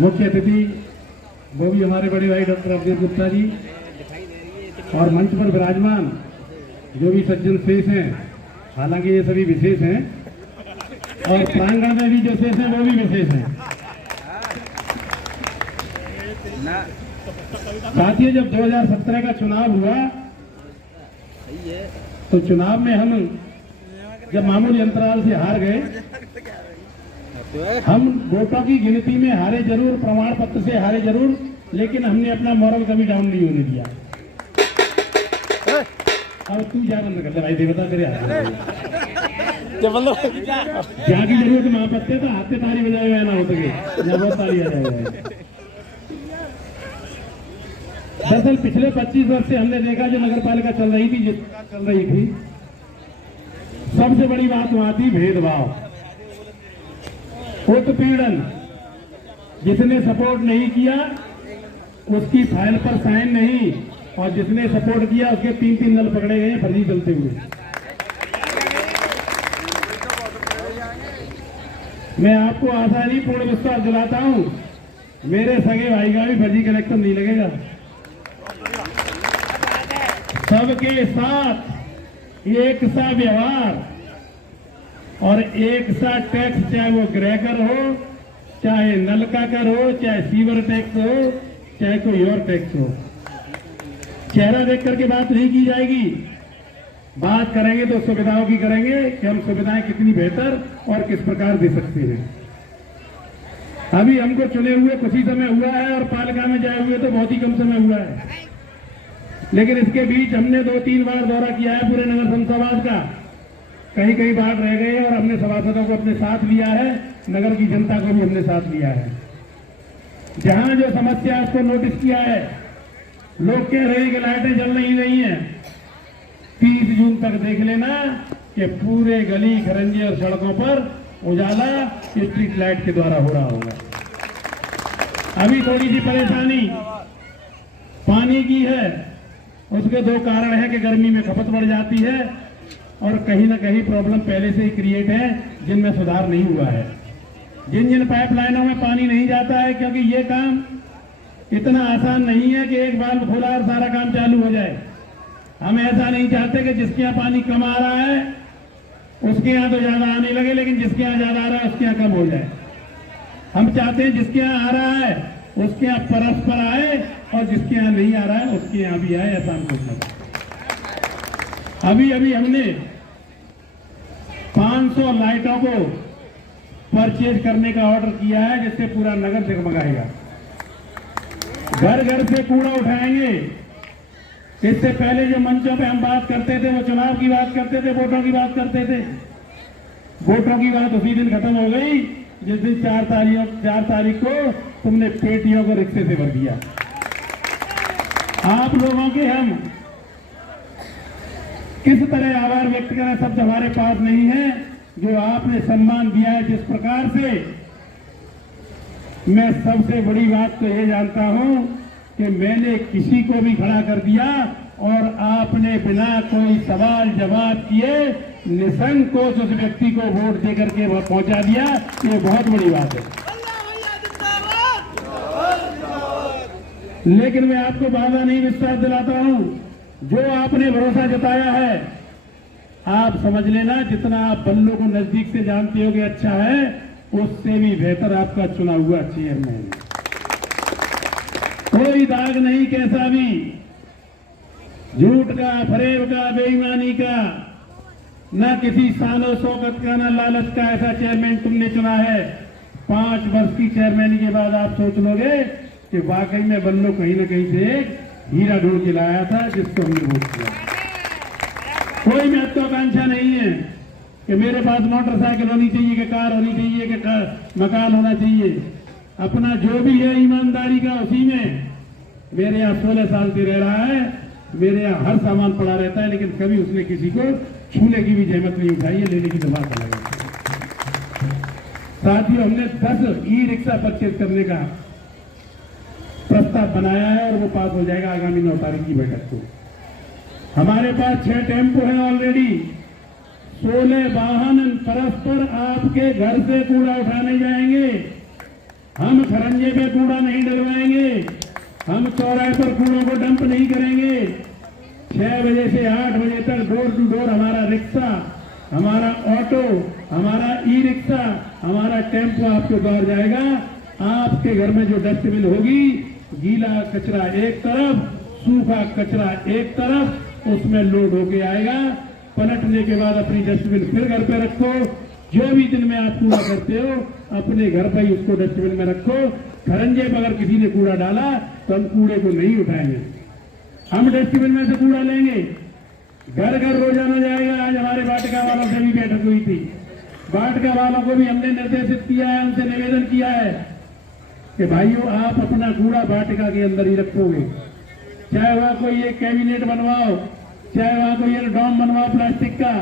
मुख्य अतिथि वो भी हमारे बड़े भाई डॉक्टर अवधेश गुप्ता जी, और मंच पर विराजमान जो भी सज्जन शेष हैं, हालांकि ये सभी विशेष हैं, और प्रांगण में भी जो शेष हैं वो भी विशेष हैं। साथियों, जब 2017 का चुनाव हुआ तो चुनाव में हम जब मामूली अंतराल से हार गए, हम वोटों की गिनती में हारे जरूर, प्रमाण पत्र से हारे जरूर, लेकिन हमने अपना मॉरल कभी डाउन नहीं होने दिया। अब तू जा बंद कर ले भाई, देवता तेरे हाथ जहाँ की जरूरत वहां पत्ते तो हाथ ताली बजाए हुए ना हो सके, जहाँ बहुत ताली आ जाए। दरअसल पिछले 25 वर्ष से हमने देखा जो नगर पालिका चल रही थी, जिस प्रकार चल रही थी, सबसे बड़ी बात वहां थी भेदभाव, उत्पीड़न। जिसने सपोर्ट नहीं किया उसकी फाइल पर साइन नहीं, और जिसने सपोर्ट किया उसके 3-3 नल पकड़े गए फर्जी चलते हुए। मैं आपको आशा नहीं, पूर्ण विश्वास दिलाता हूं, मेरे सगे भाई का भी फर्जी कलेक्शन नहीं लगेगा। सबके साथ एक सा व्यवहार और एक सा टैक्स, चाहे वो गृह कर हो, चाहे नल का कर हो, चाहे सीवर टैक्स हो, चाहे कोई और टैक्स हो। चेहरा देख करके बात नहीं की जाएगी, बात करेंगे तो सुविधाओं की करेंगे कि हम सुविधाएं कितनी बेहतर और किस प्रकार दे सकते हैं। अभी हमको चुने हुए कुछ ही समय हुआ है और पालिका में जाए हुए तो बहुत ही कम समय हुआ है, लेकिन इसके बीच हमने 2-3 बार दौरा किया है पूरे नगर समाज का। कहीं कहीं बाहर रह गए और हमने सभासदों को अपने साथ लिया है, नगर की जनता को भी हमने साथ लिया है। जहां जो समस्या उसको नोटिस किया है, लोग कह रहे हैं कि लाइटें जल नहीं है, 30 जून तक देख लेना कि पूरे गली खरंजे और सड़कों पर उजाला स्ट्रीट लाइट के द्वारा हो रहा होगा। अभी थोड़ी सी परेशानी पानी की है, उसके 2 कारण है कि गर्मी में खपत बढ़ जाती है और कहीं ना कहीं प्रॉब्लम पहले से ही क्रिएट है जिनमें सुधार नहीं हुआ है। जिन पाइपलाइनों में पानी नहीं जाता है, क्योंकि ये काम इतना आसान नहीं है कि एक बार खोला और सारा काम चालू हो जाए। हम ऐसा नहीं चाहते कि जिसके यहाँ पानी कम आ रहा है उसके यहाँ तो ज्यादा आने लगे, लेकिन जिसके यहाँ ज्यादा आ रहा है उसके यहाँ कम हो जाए। हम चाहते हैं जिसके यहाँ आ रहा है उसके यहाँ परस्पर आए और जिसके यहाँ नहीं आ रहा है उसके यहाँ भी आए, ऐसा हम सोचना। अभी हमने 500 लाइटों को परचेज करने का ऑर्डर किया है, जिससे पूरा नगर जगमगाएगा। घर घर से कूड़ा उठाएंगे। इससे पहले जो मंचों पे हम बात करते थे वो चुनाव की बात करते थे, वोटों की बात करते थे। वोटों की बात उसी दिन खत्म हो गई जिस दिन 4 तारीख को तुमने पेटियों को रिक्शे से भर दिया। आप लोगों के हम किस तरह आभार व्यक्त करें, शब्द हमारे पास नहीं है। जो आपने सम्मान दिया है जिस प्रकार से, मैं सबसे बड़ी बात तो ये जानता हूं कि मैंने किसी को भी खड़ा कर दिया और आपने बिना कोई सवाल जवाब किए निसंकोच उस व्यक्ति को वोट देकर के पहुंचा दिया। ये बहुत बड़ी बात है। लेकिन मैं आपको वादा नहीं, विश्वास दिलाता हूं, जो आपने भरोसा जताया है, आप समझ लेना जितना आप बल्लू को नजदीक से जानते हो कि अच्छा है, उससे भी बेहतर आपका चुना हुआ चेयरमैन। कोई दाग नहीं, कैसा भी झूठ का, फरेब का, बेईमानी का, न किसी शानो शौकत का, न लालच का ऐसा चेयरमैन तुमने चुना है। 5 वर्ष की चेयरमैनी के बाद आप सोच लोगे कि वाकई में बल्लू कहीं न कहीं से एक हीरा ढूंढ के लाया था जिसको हमने वोट किया। कोई महत्वाकांक्षा नहीं है कि मेरे पास मोटरसाइकिल होनी चाहिए, कि कार होनी चाहिए, कि मकान होना चाहिए। अपना जो भी है ईमानदारी का, उसी में। मेरे यहाँ 16 साल से रह रहा है, मेरे यहाँ हर सामान पड़ा रहता है, लेकिन कभी उसने किसी को छूने की भी जहमत नहीं उठाई है, लेने की तो बात अलग है। साथियों, हमने 10 ई-रिक्शा परचेज करने का प्रस्ताव बनाया है और वो पास हो जाएगा आगामी 9 तारीख की बैठक को। हमारे पास 6 टेम्पो हैं ऑलरेडी। 16 वाहन परस्पर आपके घर से कूड़ा उठाने जाएंगे। हम खरंजे पे कूड़ा नहीं डलवाएंगे, हम चौराहे पर कूड़ों को डंप नहीं करेंगे। 6 बजे से 8 बजे तक डोर टू डोर हमारा रिक्शा, हमारा ऑटो, हमारा ई रिक्शा, हमारा टेम्पो आपके द्वार जाएगा। आपके घर में जो डस्टबिन होगी, गीला कचरा एक तरफ, सूखा कचरा एक तरफ, उसमें लोड होके आएगा। पलटने के बाद अपनी डस्टबिन फिर घर पे रखो। जो भी दिन में आप कूड़ा करते हो अपने घर पर ही उसको डस्टबिन में रखो। खरंजे पर अगर किसी ने कूड़ा डाला तो हम कूड़े को नहीं उठाएंगे, हम डस्टबिन में से कूड़ा लेंगे। घर घर रोजाना जाएगा। आज हमारे वाटिका वालों से भी बैठक हुई थी। वाटिका वालों को भी हमने निर्देशित किया है, उनसे निवेदन किया है कि भाइयों आप अपना कूड़ा वाटिका के अंदर ही रखोगे। चाहे वहां कोई एक कैबिनेट बनवाओ, चाहे वहां कोई एक डॉम बनवाओ प्लास्टिक का,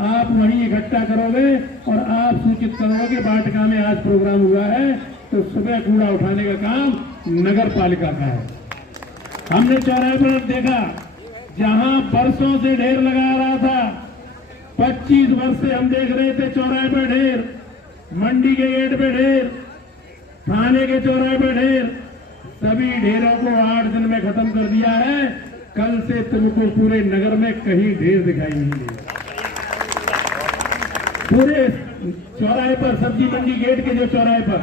आप वहीं इकट्ठा करोगे और आप सूचित करोगे कि वाटिका में आज प्रोग्राम हुआ है तो सुबह कूड़ा उठाने का काम नगर पालिका का है। हमने चौराहे पर देखा जहां बरसों से ढेर लगा रहा था, 25 वर्ष से हम देख रहे थे चौराहे पर ढेर, मंडी के गेट पे ढेर, थाने के चौराहे पर ढेर, सभी ढेरों को 8 दिन में खत्म कर दिया है। कल से तुमको पूरे नगर में कहीं ढेर दिखाई नहीं देगा। पूरे चौराहे पर, सब्जी मंडी गेट के जो चौराहे पर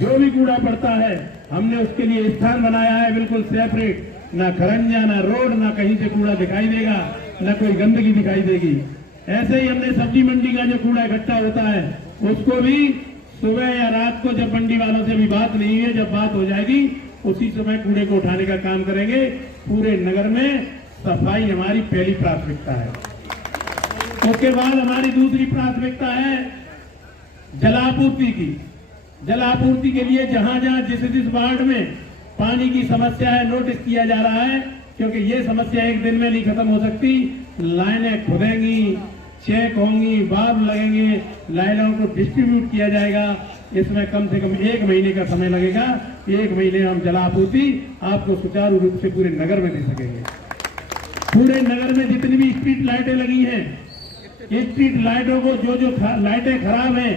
जो भी कूड़ा पड़ता है हमने उसके लिए स्थान बनाया है बिल्कुल सेपरेट। ना खरंजा, ना रोड, ना कहीं से कूड़ा दिखाई देगा, ना कोई गंदगी दिखाई देगी। ऐसे ही हमने सब्जी मंडी का जो कूड़ा इकट्ठा होता है उसको भी सुबह या रात को, जब मंडी वालों से भी बात नहीं है, जब बात हो जाएगी उसी समय कूड़े को उठाने का काम करेंगे। पूरे नगर में सफाई हमारी पहली प्राथमिकता है। उसके बाद हमारी दूसरी प्राथमिकता है जलापूर्ति की। जलापूर्ति के लिए जहां जहां जिस वार्ड में पानी की समस्या है नोटिस किया जा रहा है, क्योंकि ये समस्या एक दिन में नहीं खत्म हो सकती। लाइनें खुदेंगी, चेक होंगी, बाल्ब लगेंगे, लाइनों को डिस्ट्रीब्यूट किया जाएगा। इसमें कम से कम 1 महीने का समय लगेगा। 1 महीने हम जलापूर्ति आपको सुचारू रूप से पूरे नगर में दे सकेंगे। पूरे नगर में जितनी भी स्ट्रीट लाइटें लगी हैं, स्ट्रीट लाइटों को जो लाइटें खराब हैं,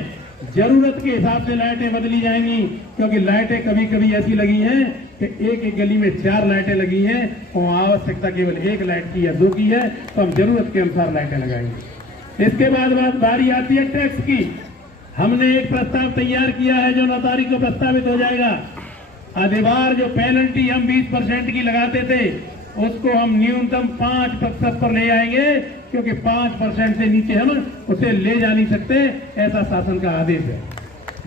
जरूरत के हिसाब से लाइटें बदली जाएंगी। क्योंकि लाइटें कभी कभी ऐसी लगी हैं कि एक गली में 4 लाइटें लगी हैं और आवश्यकता केवल 1 लाइट की या 2 की है, तो हम जरूरत के अनुसार लाइटें लगाएंगे। इसके बाद बारी आती है टैक्स की। हमने एक प्रस्ताव तैयार किया है जो 9 तारीख को प्रस्तावित हो जाएगा। अधिभार जो पेनल्टी हम 20% की लगाते थे उसको हम न्यूनतम 5% पर ले आएंगे, क्योंकि 5% से नीचे हम उसे ले जा नहीं सकते, ऐसा शासन का आदेश है।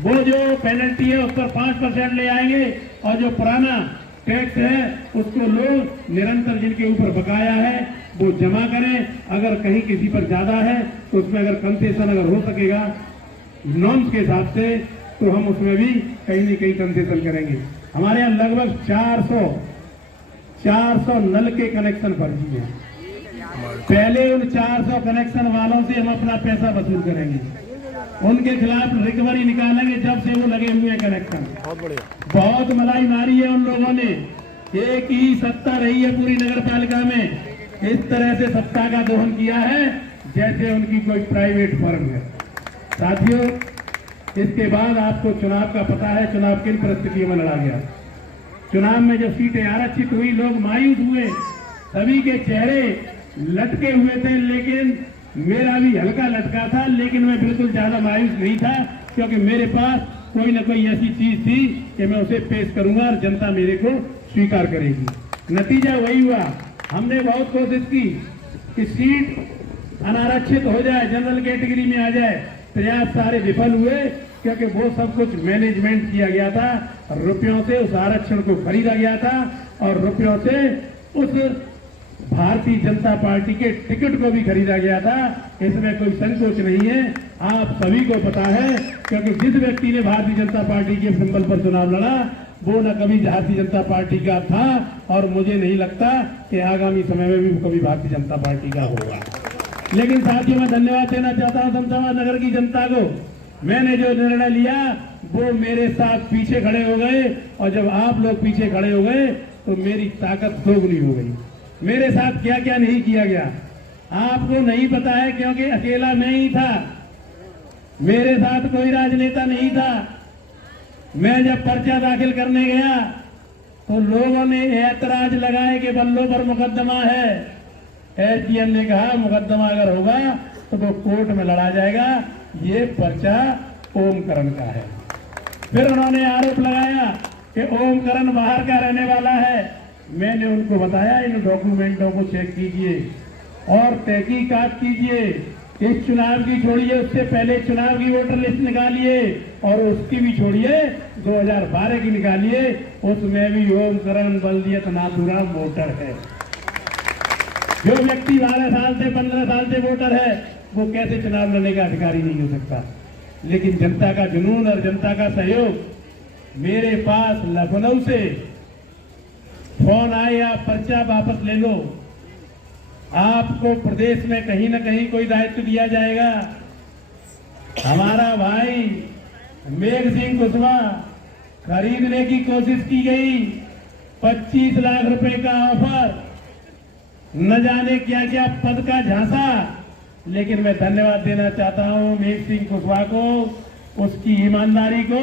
वो जो पेनल्टी है उस पर 5% ले आएंगे और जो पुराना टैक्स है उसको लोग निरंतर जिनके ऊपर बकाया है वो जमा करें। अगर कहीं किसी पर ज्यादा है तो उसमें अगर कंसेशन अगर हो सकेगा नॉर्म्स के हिसाब से तो हम उसमें भी कहीं न कहीं कंसेशन करेंगे। हमारे यहाँ लगभग 400 नल के कनेक्शन फर्जी हैं। पहले उन 400 कनेक्शन वालों से हम अपना पैसा वसूल करेंगे, उनके खिलाफ रिकवरी निकालेंगे जब से वो लगे हुए हैं कनेक्शन। बहुत मलाई मारी है उन लोगों ने। एक ही सत्ता रही है पूरी नगर पालिका में, इस तरह से सत्ता का दोहन किया है जैसे उनकी कोई प्राइवेट फर्म है। साथियों, इसके बाद आपको चुनाव का पता है, चुनाव किन परिस्थितियों में लड़ा गया। चुनाव में जब सीटें आरक्षित हुई लोग मायूस हुए, सभी के चेहरे लटके हुए थे, लेकिन मेरा भी हल्का लटका था, लेकिन मैं बिल्कुल ज्यादा मायूस नहीं था, क्योंकि मेरे पास कोई ना कोई ऐसी चीज थी कि मैं उसे पेश करूंगा और जनता मेरे को स्वीकार करेगी। नतीजा वही हुआ। हमने बहुत कोशिश की कि सीट अनारक्षित हो जाए, जनरल कैटेगरी में आ जाए, प्रयास सारे विफल हुए, क्योंकि वो सब कुछ मैनेजमेंट किया गया था। रुपयों से उस आरक्षण को खरीदा गया था और रुपयों से उस भारतीय जनता पार्टी के टिकट को भी खरीदा गया था। इसमें कोई संकोच नहीं है, आप सभी को पता है, क्योंकि जिस व्यक्ति ने भारतीय जनता पार्टी के सिंबल पर चुनाव लड़ा वो न कभी भारतीय जनता पार्टी का था और मुझे नहीं लगता कि आगामी समय में भी कभी भारतीय जनता पार्टी का होगा। लेकिन साथियों, मैं धन्यवाद देना चाहता हूं शमशाबाद नगर की जनता को। मैंने जो निर्णय लिया वो मेरे साथ पीछे खड़े हो गए, और जब आप लोग पीछे खड़े हो गए तो मेरी ताकत दोगुनी हो गई। मेरे साथ क्या क्या नहीं किया गया आपको नहीं पता है, क्योंकि अकेला मैं ही था, मेरे साथ कोई राजनेता नहीं था। मैं जब पर्चा दाखिल करने गया तो लोगों ने ऐतराज लगाए कि बल्लों पर मुकदमा है। एसडीएम ने कहा मुकदमा अगर होगा तो वो कोर्ट में लड़ा जाएगा, ये पर्चा ओमकरण का है। फिर उन्होंने आरोप लगाया कि ओमकरण बाहर का रहने वाला है। मैंने उनको बताया इन डॉक्यूमेंटों को चेक कीजिए और तहकीकात कीजिए। इस चुनाव की छोड़िए, उससे पहले चुनाव की वोटर लिस्ट निकालिए और उसकी भी छोड़िए 2012 की निकालिए, उसमें भी ओमकरण बल्दियत नाथुराम वोटर है। जो व्यक्ति 12 साल से 15 साल से वोटर है वो कैसे चुनाव लड़ने का अधिकारी नहीं हो सकता। लेकिन जनता का जुनून और जनता का सहयोग। मेरे पास लखनऊ से फोन आया, पर्चा वापस ले लो, आपको प्रदेश में कहीं ना कहीं कोई दायित्व दिया जाएगा। हमारा भाई मेघ सिंह कुशवाहा खरीदने की कोशिश की गई, 25 लाख रुपए का ऑफर, न जाने क्या क्या पद का झांसा। लेकिन मैं धन्यवाद देना चाहता हूं मेघ सिंह कुशवाहा को, उसकी ईमानदारी को,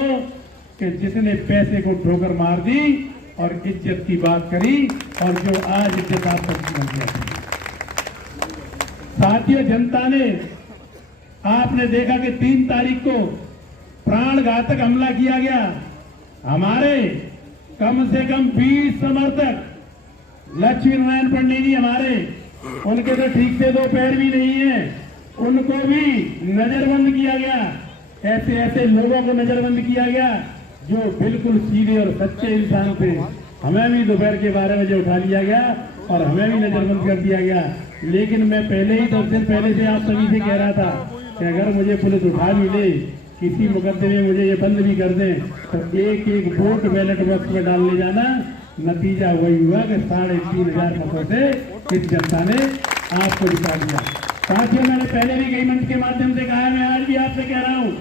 कि जिसने पैसे को ठोकर मार दी और इज्जत की बात करी और जो आज इज्जत आप तक बन गया। साथियों, जनता ने, आपने देखा कि 3 तारीख को प्राणघातक हमला किया गया। हमारे कम से कम 20 समर्थक, लक्ष्मी नारायण पंडित जी हमारे, उनके तो ठीक से 2 पैर भी नहीं है, उनको भी नजरबंद किया गया। ऐसे ऐसे लोगों को नजरबंद किया गया जो बिल्कुल सीधे और सच्चे इंसान थे। हमें भी दोपहर के 12 बजे उठा लिया गया और हमें भी नजरबंद कर दिया गया। लेकिन मैं पहले ही 10 दिन पहले से आप सभी से कह रहा था कि अगर मुझे पुलिस उठा भी ले, किसी मुकदमे में मुझे ये बंद भी कर दें, तो एक एक वोट बैलेट बॉक्स में डालने जाना। नतीजा वही हुआ कि 3,500 मतों से इस जनता ने आपको जिता दिया। साथियों, मैंने पहले भी कई मंच के माध्यम से कहा है, मैं आज भी आपसे कह रहा हूं,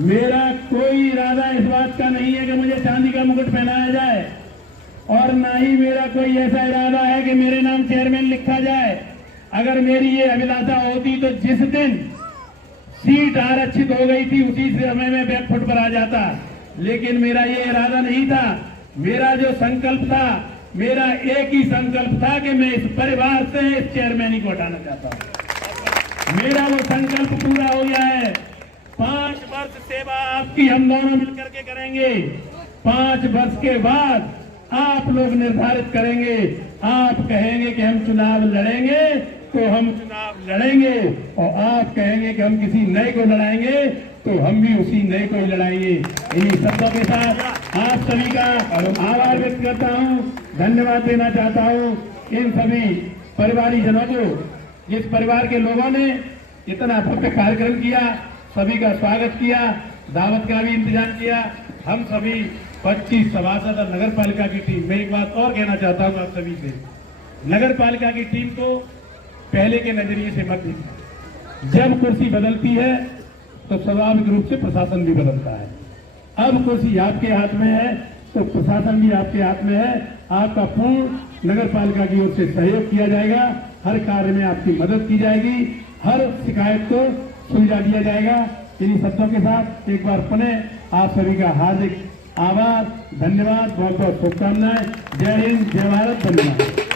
मेरा कोई इरादा इस बात का नहीं है कि मुझे चांदी का मुकुट पहनाया जाए और ना ही मेरा कोई ऐसा इरादा है कि मेरे नाम चेयरमैन लिखा जाए। अगर मेरी ये अभिलाषा होती तो जिस दिन सीट आरक्षित हो गई थी उसी समय में बैकफुट पर आ जाता। लेकिन मेरा ये इरादा नहीं था। मेरा जो संकल्प था, मेरा एक ही संकल्प था कि मैं इस परिवार से इस चेयरमैनी को हटाना चाहता हूं। मेरा वो संकल्प पूरा हो गया है। 5 वर्ष सेवा आपकी हम दोनों मिलकर के करेंगे। 5 वर्ष के बाद आप लोग निर्धारित करेंगे। आप कहेंगे कि हम चुनाव लड़ेंगे तो हम चुनाव लड़ेंगे, और आप कहेंगे कि हम किसी नए को लड़ाएंगे तो हम भी उसी नए को लड़ाएंगे। इन्हीं शब्दों के साथ आप सभी का आभार व्यक्त करता हूं, धन्यवाद देना चाहता हूं इन सभी परिवारी जनों को, जिस परिवार के लोगों ने इतना भव्य कार्यक्रम किया, सभी का स्वागत किया, दावत का भी इंतजाम किया। हम सभी 25 सभासद और नगर पालिका की टीम, मैं एक बात और कहना चाहता हूं आप सभी से, नगर पालिका की टीम को पहले के नजरिए से मत देखिए। जब कुर्सी बदलती है तो स्वाभाविक रूप से प्रशासन भी बदलता है। अब कुर्सी आपके हाथ में है तो प्रशासन भी आपके हाथ में है। आपका पूर्ण नगर पालिका की ओर से सहयोग किया जाएगा, हर कार्य में आपकी मदद की जाएगी, हर शिकायत को सुलझा दिया जाएगा। इन्हीं शब्दों के साथ एक बार पुनः आप सभी का हार्दिक आभार, धन्यवाद, बहुत बहुत शुभकामनाएं। जय हिंद, जय भारत, धन्यवाद।